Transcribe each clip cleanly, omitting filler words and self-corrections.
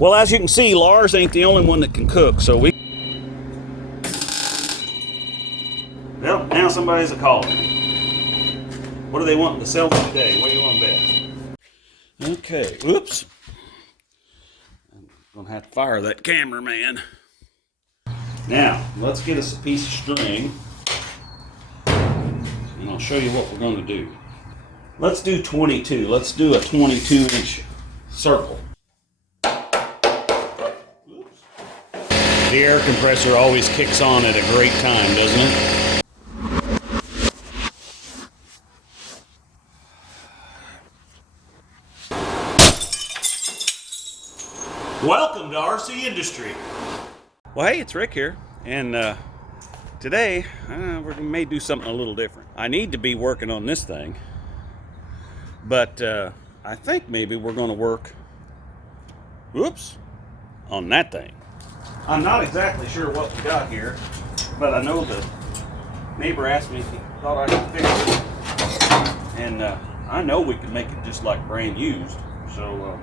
Well, as you can see, Lars ain't the only one that can cook, so we... Well, now somebody's calling. What do they want to sell me today? What do you want to bet? Okay, oops. I'm going to have to fire that cameraman. Now, let's get us a piece of string, and I'll show you what we're going to do. Let's do 22. Let's do a 22-inch circle. Oops. The air compressor always kicks on at a great time, doesn't it? Welcome to RCindustry. Well, hey, it's Rick here, and today we may do something a little different. I need to be working on this thing, but I think maybe we're going to work, on that thing. I'm not exactly sure what we got here, but I know the neighbor asked me if he thought I could fix it, and I know we can make it just like brand used, so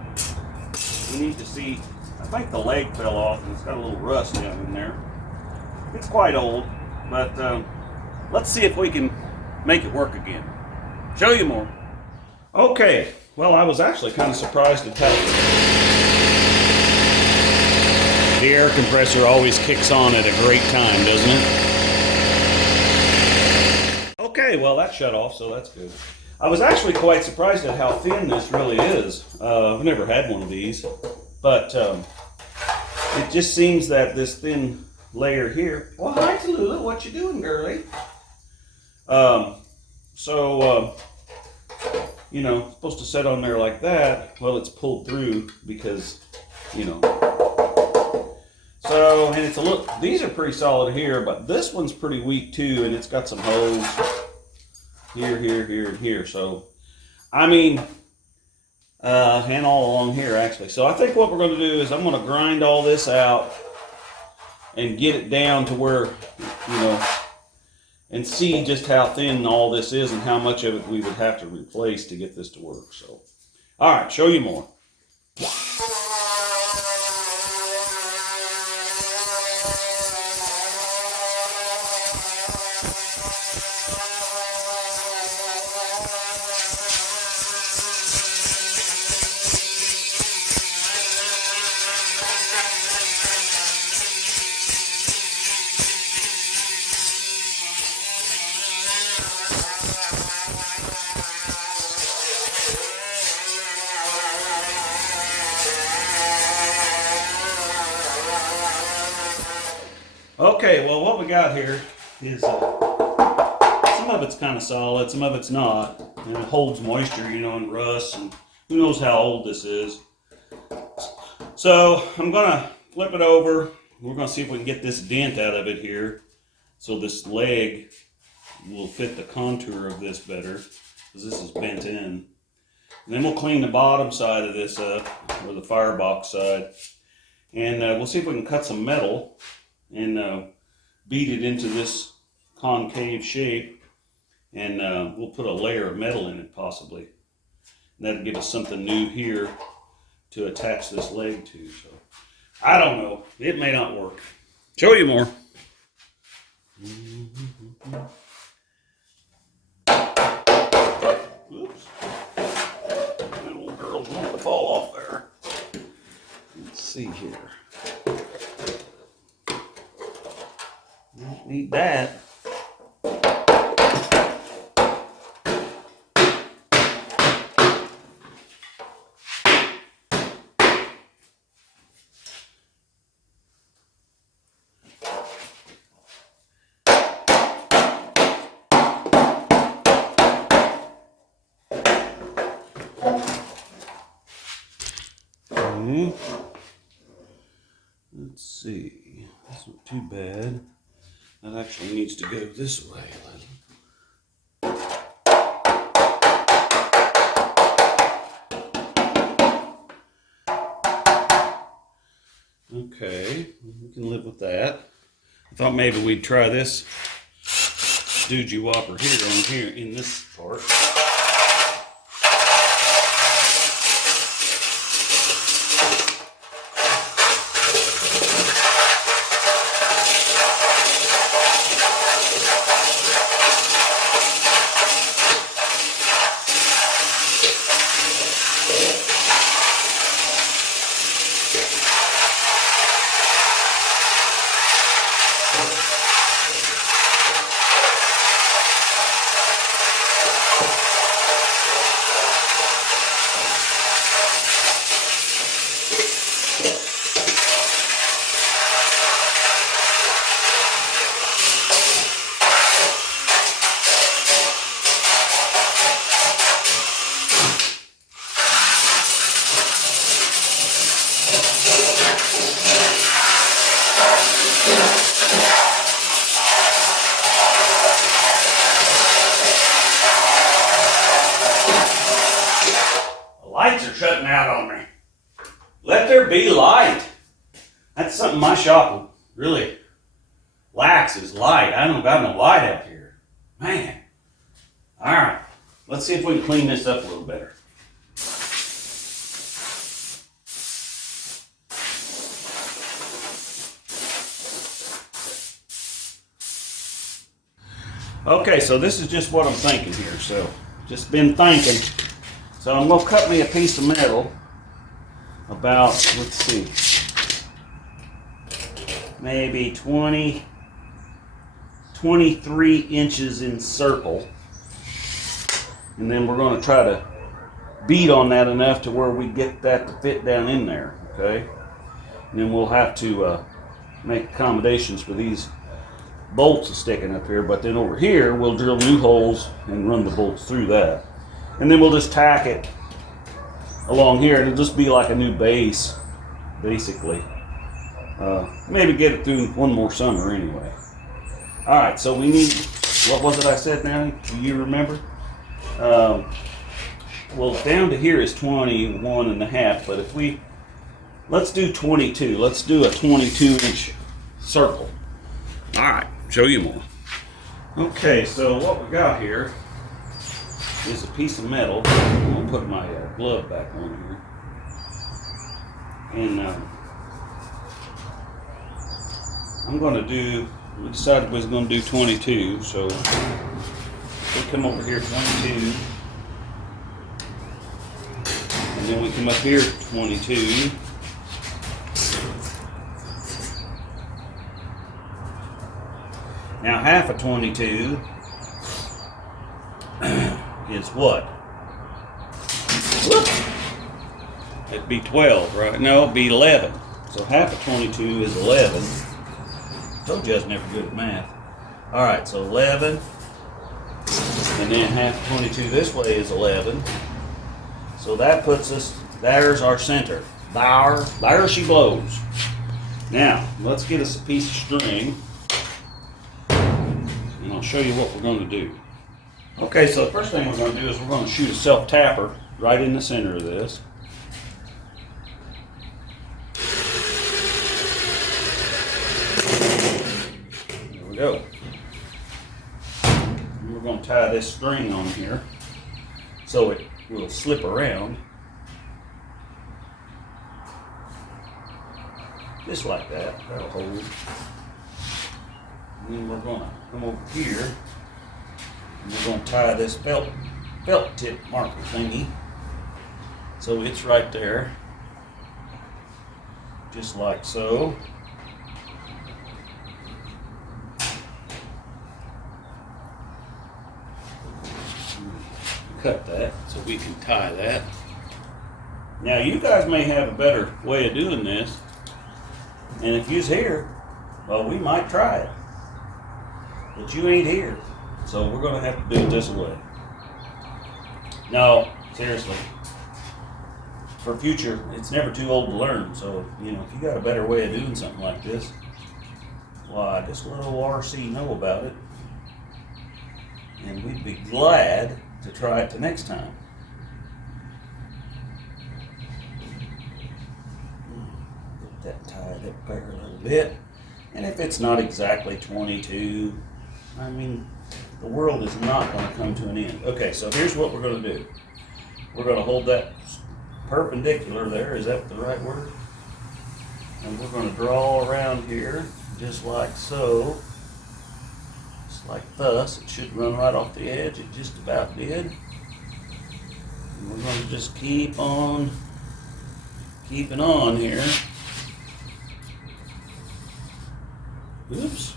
we need to see. I think the leg fell off and it's got a little rust down in there. It's quite old, but let's see if we can make it work again. Show you more. Okay, well, I was actually kind of surprised at how the air compressor always kicks on at a great time, doesn't it? Okay, well, that shut off, so that's good. I was actually quite surprised at how thin this really is. I've never had one of these, but it just seems that this thin layer here. Well, hi, Tallulah. What you doing, girlie? You know, supposed to set on there like that. Well, it's pulled through because, you know. So, and it's a look. These are pretty solid here, but this one's pretty weak too, and it's got some holes here, here, here, and here. So, I mean, and all along here actually. So I think what we're going to do is I'm going to grind all this out and get it down to where, you know, and see just how thin all this is and how much of it we would have to replace to get this to work. So, all right, show you more. Okay, well, what we got here is some of it's kind of solid, some of it's not, and it holds moisture, you know, and rust, and who knows how old this is. So I'm gonna flip it over. We're gonna see if we can get this dent out of it here, so this leg will fit the contour of this better, because this is bent in. And then we'll clean the bottom side of this up, or the firebox side, and we'll see if we can cut some metal and beat it into this concave shape, and we'll put a layer of metal in it possibly. And that'll give us something new here to attach this leg to. So I don't know, it may not work. Show you more. Oops, that little girl's going to fall off there. Let's see here. Don't need that. Let's see. That's not too bad. That actually needs to go this way. Okay, we can live with that. I thought maybe we'd try this doogie whopper here in this part. light. That's something my shop really lacks, is light. I don't got no light out here. Man. All right. Let's see if we can clean this up a little better. Okay, so this is just what I'm thinking here. So, just been thinking. So I'm gonna cut me a piece of metal about, let's see, maybe 23 inches in circle. And then we're gonna try to beat on that enough to where we get that to fit down in there, okay? And then we'll have to make accommodations for these bolts sticking up here, but then over here we'll drill new holes and run the bolts through that. And then we'll just tack it along here. It'll just be like a new base, basically. Maybe get it through one more summer anyway. All right, so we need, what was it I said now? Do you remember? Well, down to here is 21 and a half, but if we, let's do 22. Let's do a 22-inch circle. All right, show you more. Okay, so what we got here is a piece of metal. I'm gonna put my glove back on here. And I'm gonna do, we decided we was gonna do 22, so we come over here 22. And then we come up here 22. Now half of 22 is what? Whoops. It'd be 12, right? No, it'd be 11. So half of 22 is 11. Told you I was never good at math. All right, so 11. And then half of 22 this way is 11. So that puts us, there's our center. There she blows. Now, let's get us a piece of string. And I'll show you what we're going to do. Okay, so the first thing we're going to do is we're going to shoot a self-tapper right in the center of this. There we go. And we're going to tie this string on here so it will slip around. Just like that. That'll hold. And then we're going to come over here and we're going to tie this felt tip marker thingy so it's right there, just like so. Cut that so we can tie that. Now you guys may have a better way of doing this, and if you's here, well, we might try it. But you ain't here, so we're gonna have to do it this way. No, seriously. For future, it's never too old to learn. So, you know, if you got a better way of doing something like this, why, just let old RC know about it. And we'd be glad to try it the next time. Get that tied up there a little bit. And if it's not exactly 22, I mean, the world is not going to come to an end. Okay, so here's what we're going to do. We're going to hold that perpendicular there. Is that the right word? And we're going to draw around here just like so. Just like thus. It should run right off the edge. It just about did. And we're going to just keep on keeping on here. Oops.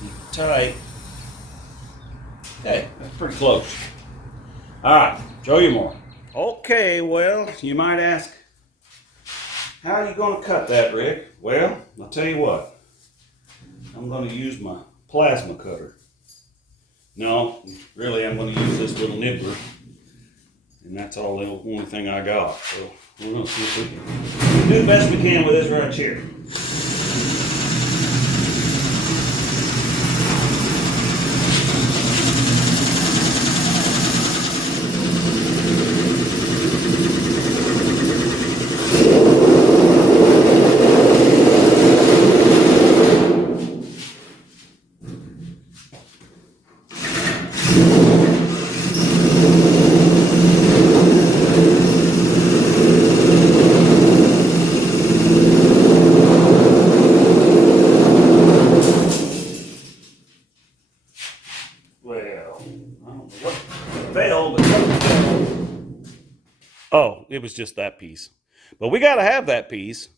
Keep it tight. Okay, that's pretty close. Alright, show you more. Okay, well, you might ask, how are you going to cut that, Rick? Well, I'll tell you what. I'm going to use my plasma cutter. No, really, I'm going to use this little nibbler. And that's all the only thing I got. So we're going to see if we can do the best we can with this right here. it was just that piece. But we got to have that piece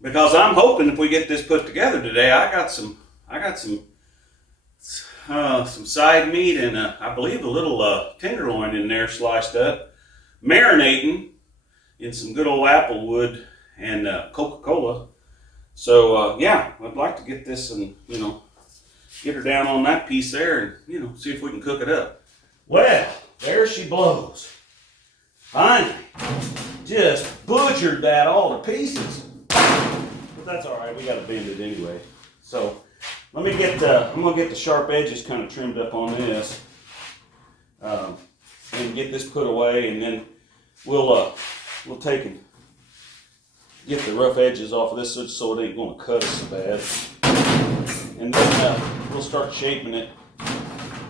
because I'm hoping if we get this put together today, I got some side meat and I believe a little tenderloin in there sliced up, marinating in some good old apple wood and Coca-Cola. So yeah, I'd like to get this and get her down on that piece there and see if we can cook it up. Well, there she blows. Finally, just butchered that all to pieces. But that's all right. We got to bend it anyway. So let me get I'm gonna get the sharp edges kind of trimmed up on this, and get this put away, and then we'll take and get the rough edges off of this so it ain't gonna cut us so bad, and then we'll start shaping it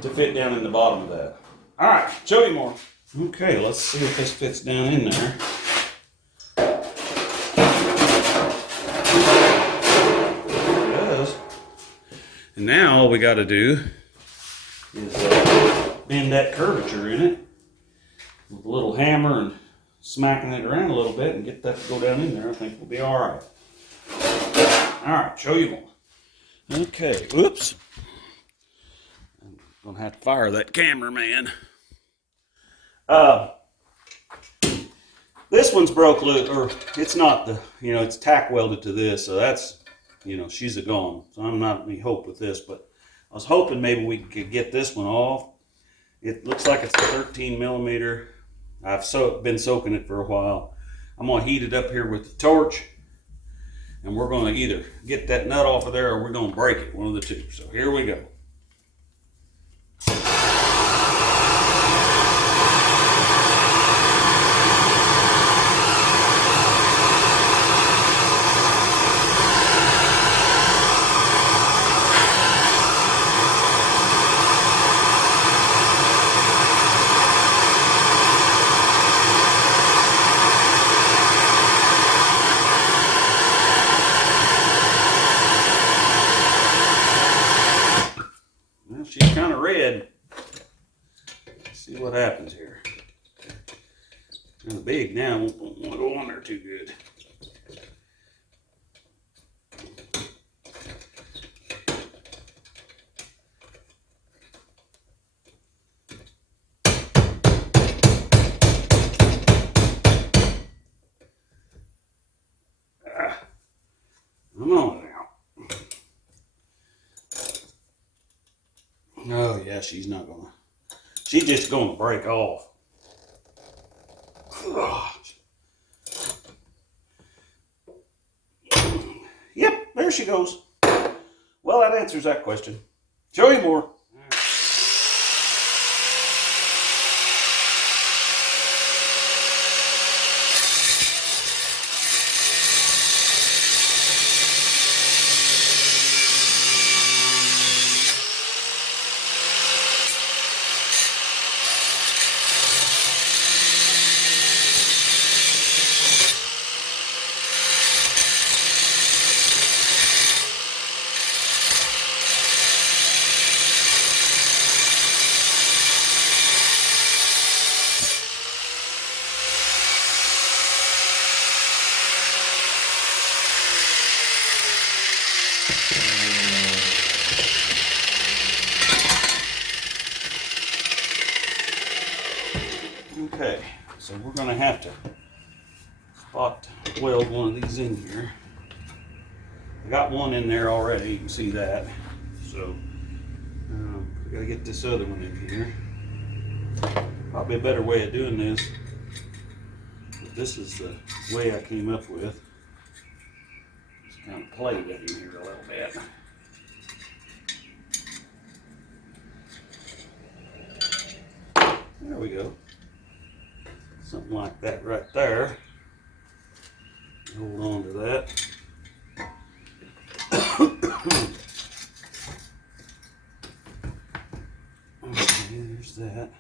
to fit down in the bottom of that. All right, show you more. Okay, let's see if this fits down in there. And now all we got to do is bend that curvature in it with a little hammer and smacking it around a little bit and get that to go down in there. I think we'll be all right. All right, show you more. Okay, whoops. I'm going to have to fire that cameraman. This one's broke loose, or it's not it's tack welded to this, so that's she's a gone. So I'm not any hope with this, but I was hoping maybe we could get this one off. It looks like it's a 13 millimeter. I've been soaking it for a while. I'm gonna heat it up here with the torch, and we're gonna either get that nut off of there or we're gonna break it, one of the two. So here we go. She's kind of red. Let's see what happens here. Kind of big now. Won't want to go on there too good. Come on now. Oh yeah, she's just gonna break off. Yep, there she goes. Well, that answers that question. Show you more. Okay, so we're going to have to spot weld one of these in here. I got one in there already, you can see that. So, we got to get this other one in here. Probably a better way of doing this. But this is the way I came up with. Just kind of play with him here a little bit. There we go. Something like that right there. Hold on to that. Okay, there's that.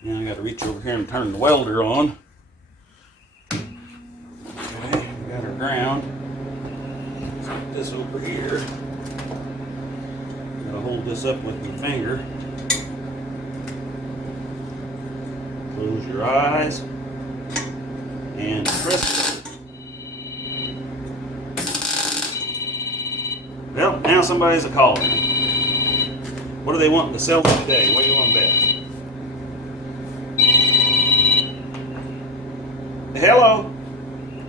Now I got to reach over here and turn the welder on. Okay, we got our ground. Let's put this over here. I'm gonna hold this up with my finger. Close your eyes. and presto. Well, now somebody's a calling. What do they want to sell today? What do you want to bet? Hello?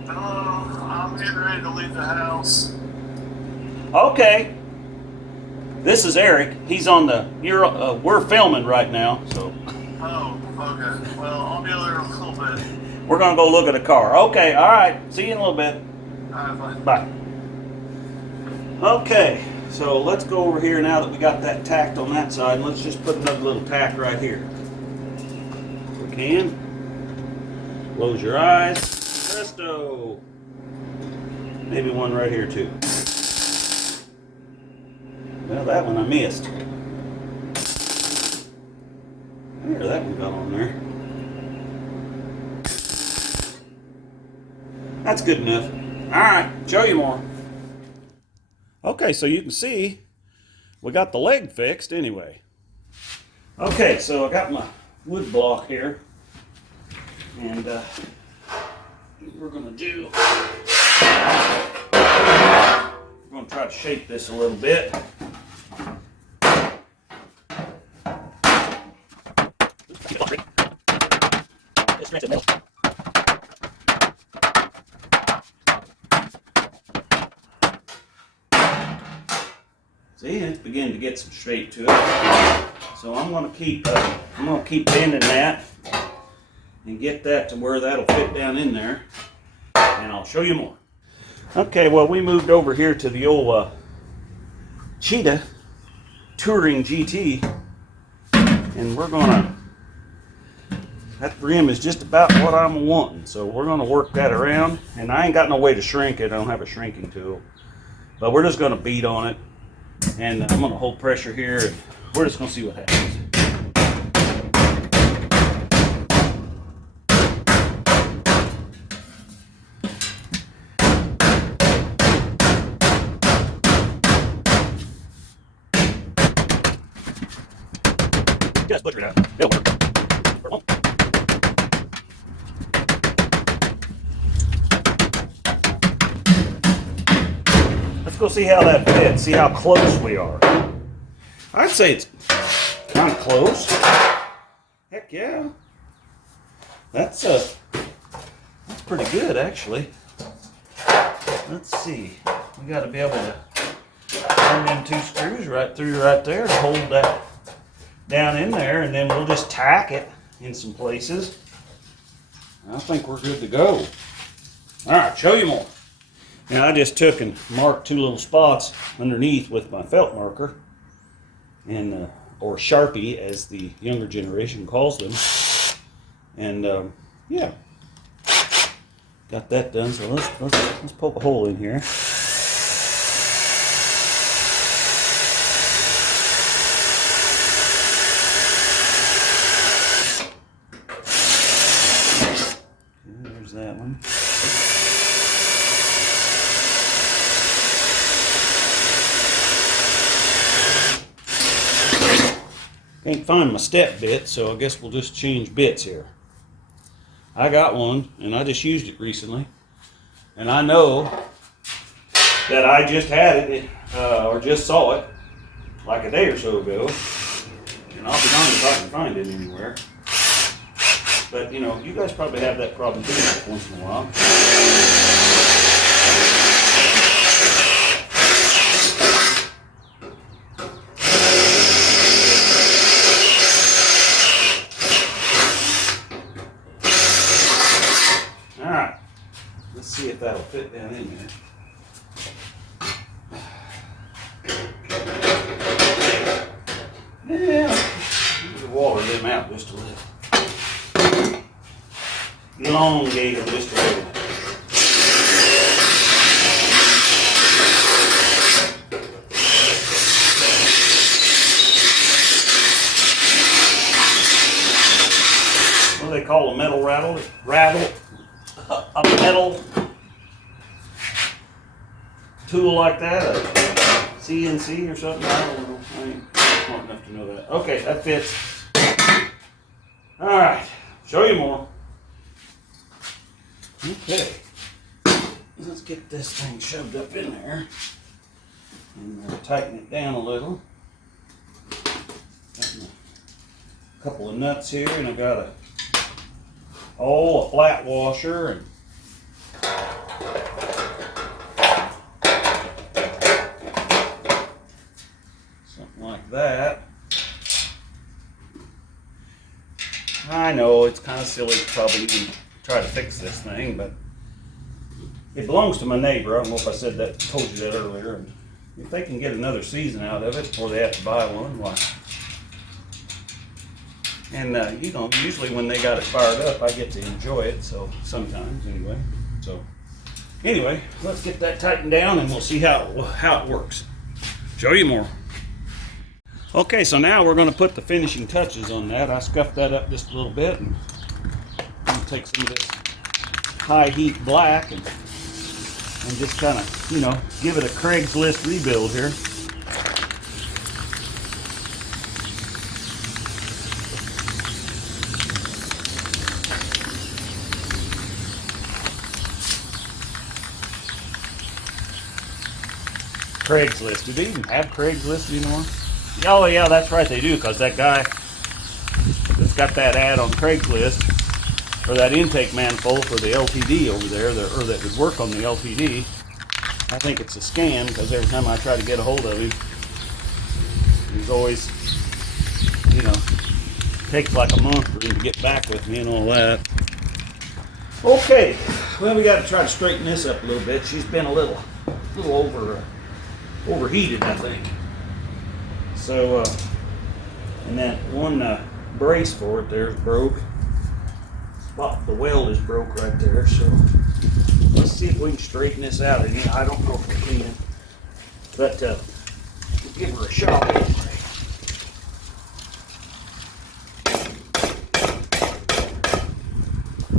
Hello, I'm getting ready to leave the house. Okay. This is Eric. He's on the. We're filming right now, so. Oh, okay. Well, I'll be there in a little bit. We're gonna go look at a car. Okay. All right. See you in a little bit. All right, Bye. Okay. So let's go over here now that we got that tacked on that side, and let's just put another little tack right here. If we can. Close your eyes. Presto. Maybe one right here too. Well, that one I missed. There, that one got on there. That's good enough. All right, show you more. Okay, so you can see we got the leg fixed anyway. Okay, so I got my wood block here, and we're gonna try to shape this a little bit. See, it's beginning to get some shape to it. So I'm gonna keep bending that and get that to where that'll fit down in there, and I'll show you more. Okay, well, we moved over here to the old Cheetah Touring GT, and that rim is just about what I'm wanting, so we're gonna work that around, and I ain't got no way to shrink it. I don't have a shrinking tool, but we're just gonna beat on it, and I'm gonna hold pressure here, and we're just gonna see what happens. Just butcher it out. It'll work. Or it won't. Let's go see how that fits. See how close we are. I'd say it's kind of close. Heck yeah. That's pretty good actually. Let's see. We got to be able to turn them two screws right through right there to hold that down in there, and then we'll just tack it in some places. I think we're good to go. All right, show you more. Now I just took and marked two little spots underneath with my felt marker, and or Sharpie as the younger generation calls them. And yeah, got that done. So let's poke a hole in here. That one. Can't find my step bit, so I guess we'll just change bits here. I got one, and I just used it recently, and I know that I just had it, or just saw it, like a day or so ago, and I'll be darned if I can find it anywhere. But, you know, you guys probably have that problem too once in a while. All right. Let's see if that'll fit down in there. Yeah. Water them out just a little. Elongate them just a little. What do they call a metal rattle? A metal tool like that? A CNC or something? I don't know. I ain't smart enough to know that. Okay, that fits. All right, show you more. Okay, let's get this thing shoved up in there and tighten it down a little. Got a couple of nuts here, and I got a flat washer and something like that. I know it's kind of silly to probably even try to fix this thing, but it belongs to my neighbor. I don't know if I told you that earlier. And if they can get another season out of it before they have to buy one, why? And you know, usually when they got it fired up, I get to enjoy it. So sometimes, anyway. So anyway, let's get that tightened down, and we'll see how it works. Show you more. Okay, so now we're going to put the finishing touches on that. I scuffed that up just a little bit, and I'm going to take some of this high heat black and just kind of, you know, give it a Craigslist rebuild here. Craigslist. Do they even have Craigslist anymore? Oh yeah, that's right, they do, because that guy that's got that ad on Craigslist for that intake manifold for the LTD over there, or that would work on the LTD. I think it's a scam, because every time I try to get a hold of him, he's always, you know, takes like a month for him to get back with me and all that. Okay, well, we got to try to straighten this up a little bit. She's been a little overheated, I think. So, and that one brace for it there is broke. Well, the weld is broke right there, so let's see if we can straighten this out. And I don't know if we can, but we'll give her a shot anyway.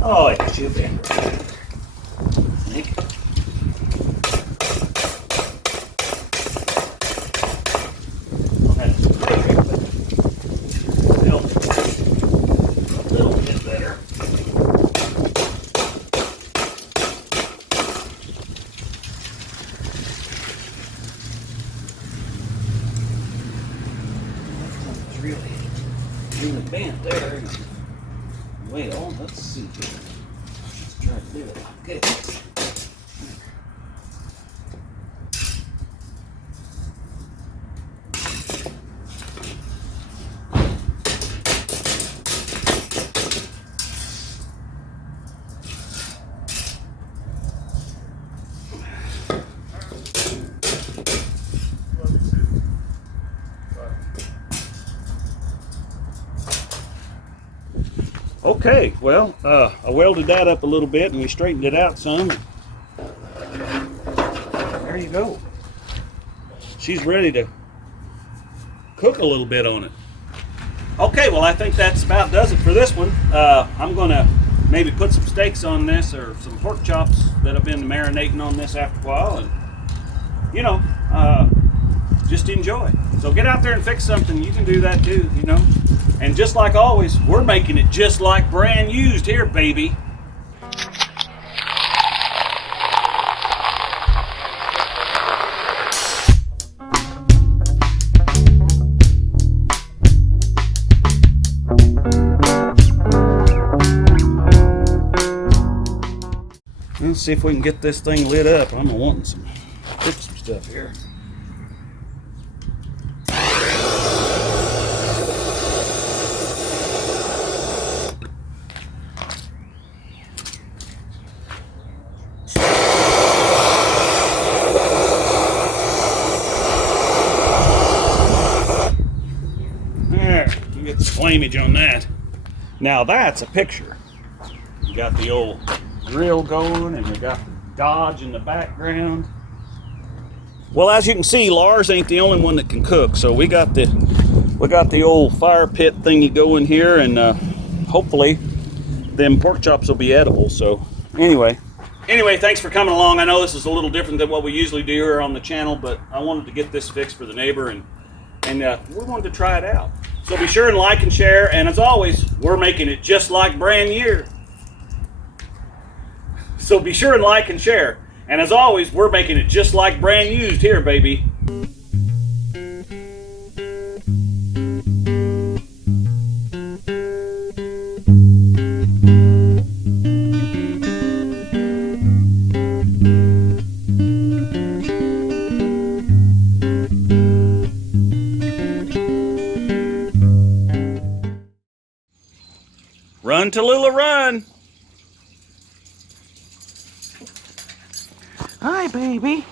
Oh, it should be. I think. Really bent there. Wait on, let's see here. Let's try to do it like this. Okay, well, I welded that up a little bit and we straightened it out some. There you go. She's ready to cook a little bit on it. Okay, well, I think that's about does it for this one. I'm going to maybe put some steaks on this, or some pork chops that have been marinating on this after a while, and, you know, just enjoy. So get out there and fix something. You can do that too, you know. And just like always, we're making it just like brand used here, baby. Let's see if we can get this thing lit up. I'm wanting some stuff here. Flameage on that. Now that's a picture. You got the old grill going, and we got the Dodge in the background. Well, as you can see, Lars ain't the only one that can cook. So we got the old fire pit thingy going here, and hopefully them pork chops will be edible. So anyway, thanks for coming along. I know this is a little different than what we usually do here on the channel, but I wanted to get this fixed for the neighbor, and we wanted to try it out. So be sure and like and share, and as always, we're making it just like brand new. So be sure and like and share. And as always, we're making it just like brand used here, baby. Run, Tallulah, run! Hi, baby.